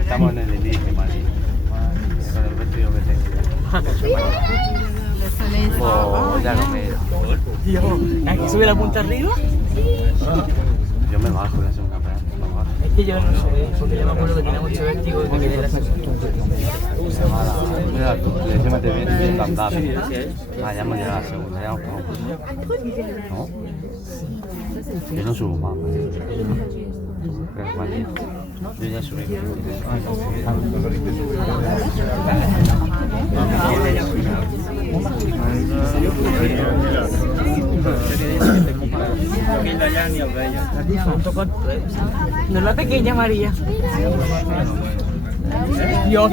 Estamos en el inicio, Mari. Con el vestido que tengo. Oh, ya no me he ido. Dios, ¿hay que subir la punta arriba? Yo me bajo y hacer una pena. Es que yo no sé, porque yo me acuerdo que tenía mucho vértigo y me quedé en la Mira, tú, encima te viene bien andar. Ah, ya hemos llegado a la segunda, ya vamos. ¿No? Yo no subo más, pero Mari, yo ya subí. No es la pequeña María. Dios,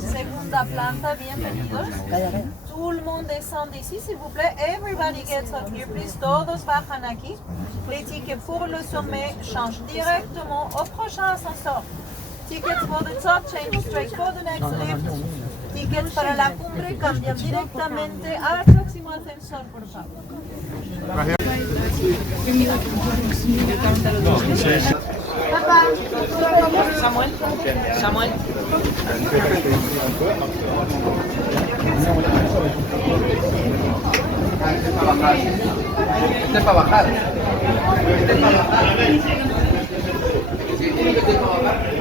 Segunda planta, bienvenidos. Tout le monde descend ici, s'il vous plaît. Everybody gets off here, please. Todos bajan aquí. Les tickets pour le sommet changent directement au prochain ascenseur. Tickets for the top change straight for the next lift. Tickets para la cumbre cambian directamente al próximo ascensor, por favor. Papá. Samuel, Samuel. Este es para bajar. Este es para bajar. Sí, tiene que ser para bajar.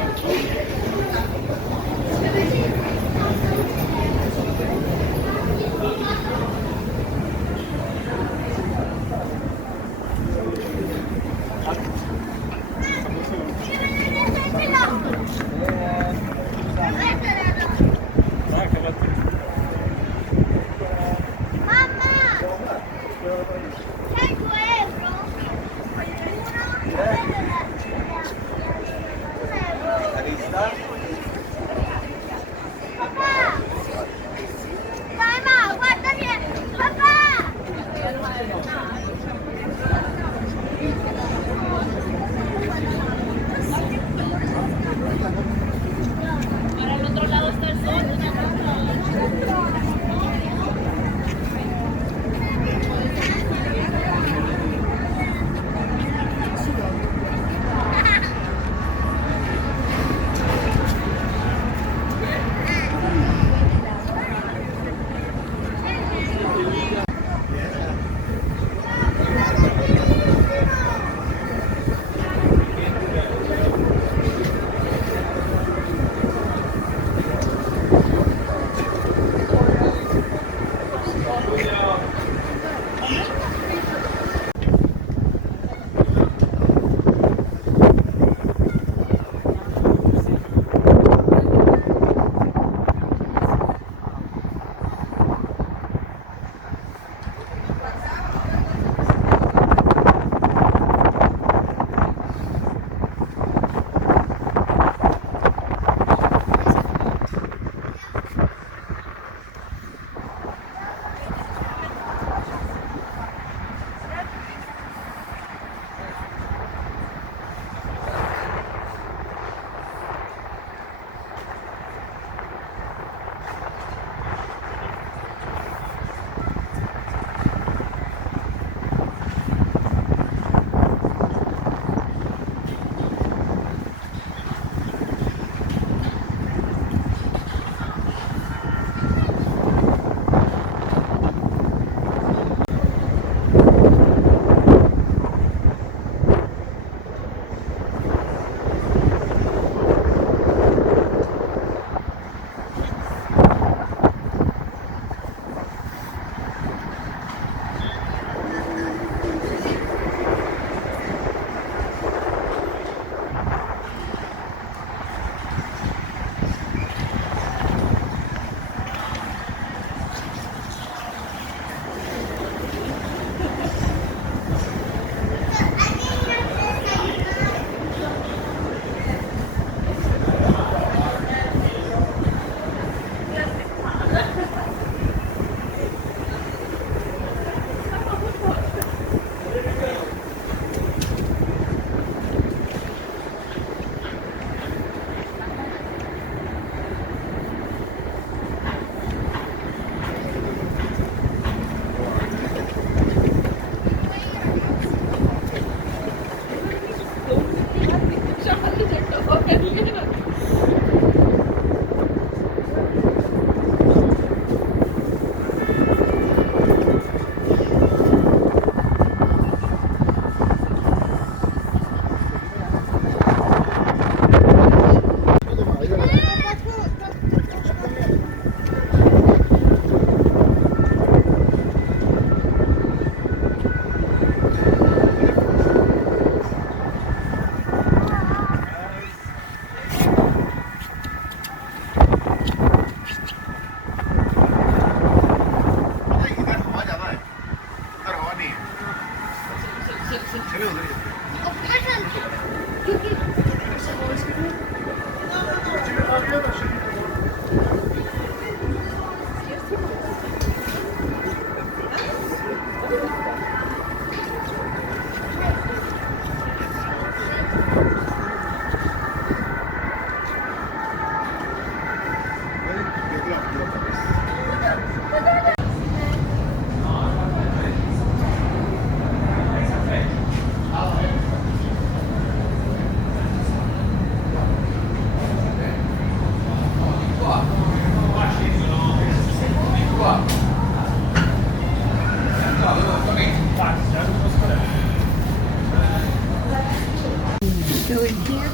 Go in here.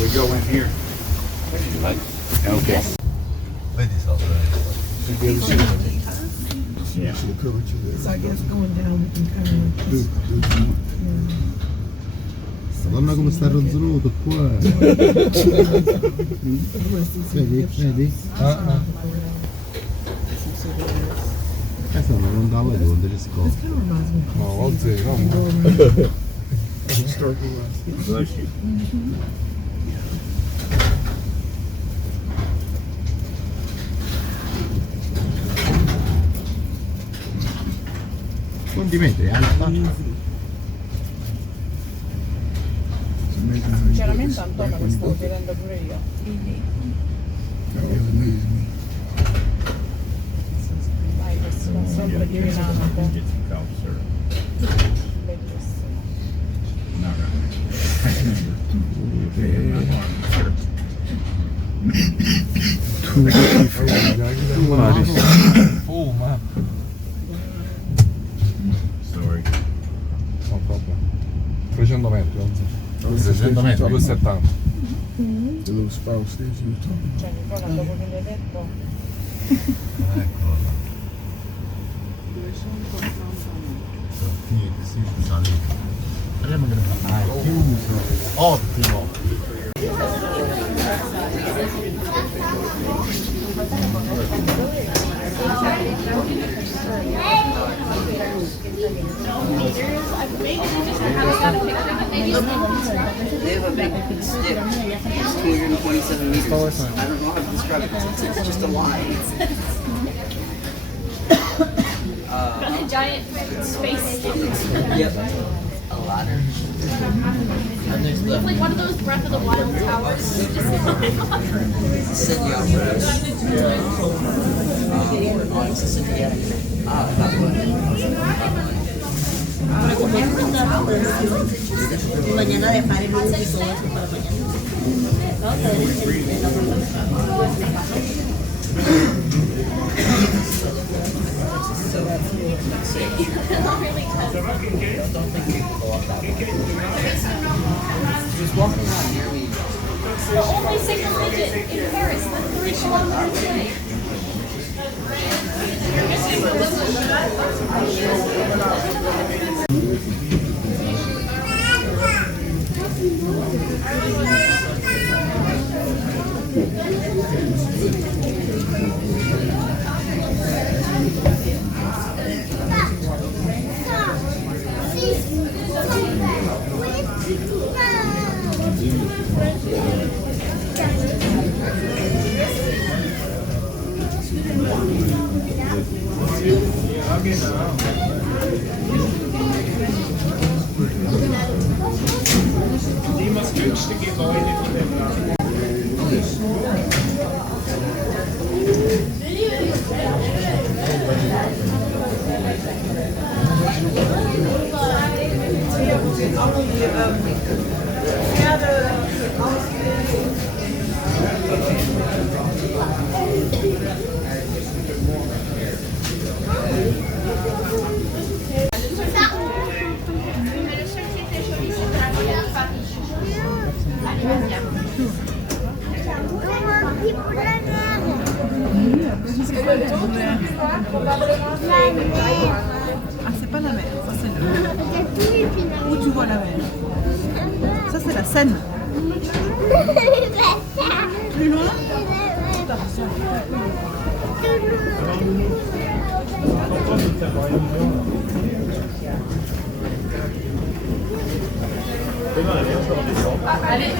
We go in here. Okay. Yeah. So I guess going down we can kind of. Madonna come sta ronzonuto qua. Vedi, vedi? Sono non andavo a vedere le scuole. This kind of reminds me of No, oggi no. Bless you. Quanti metri alta? Sinceramente Antonio mi stavo chiedendo pure io. Dai, questo è sempre dinamico. Bellissimo. Full map. Story. No problem. 300 metri oggi. 300 metri? 270. Dello spouse Cioè, Nicola, dopo che mi hai detto... Ecco. Sì, sale. Speriamo che è chiuso. Ottimo. They have a big stick. It's 227 meters. I don't know how to describe it. It's just a line. A giant space. Yep. A ladder. It's like one of those Breath of the Wild towers. Sydney operas. Onyx is Sydney. Not one. Mañana dejar el luz y todo eso para mañana. Vamos a ver Just walking around near me. Only single digit in Paris, the 3 kilometers away. Ah, c'est pas la mer, ça c'est le... Où tu vois la mer? Ça c'est la Seine. Plus loin? Allez,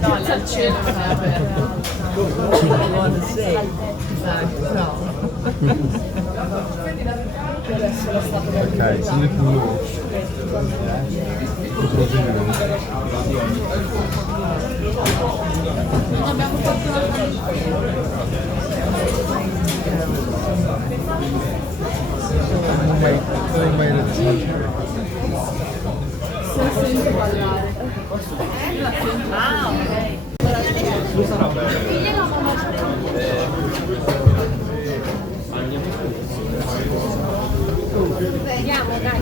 no, al cielo non è aperto. You want to say? No. Ok, sono più Abbiamo fatto non mai lezione. Vediamo, dai,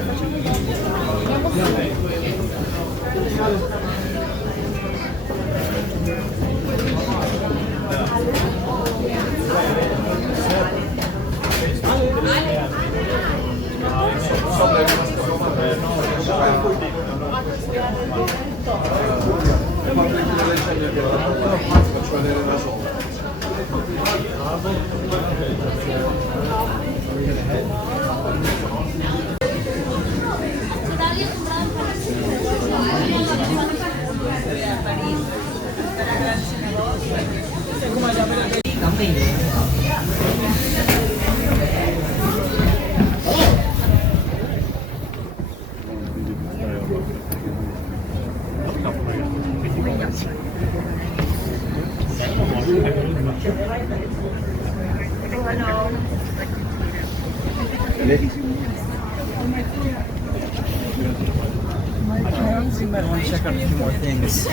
We might want to check out a few more things.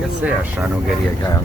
Che sei a scianocheria che è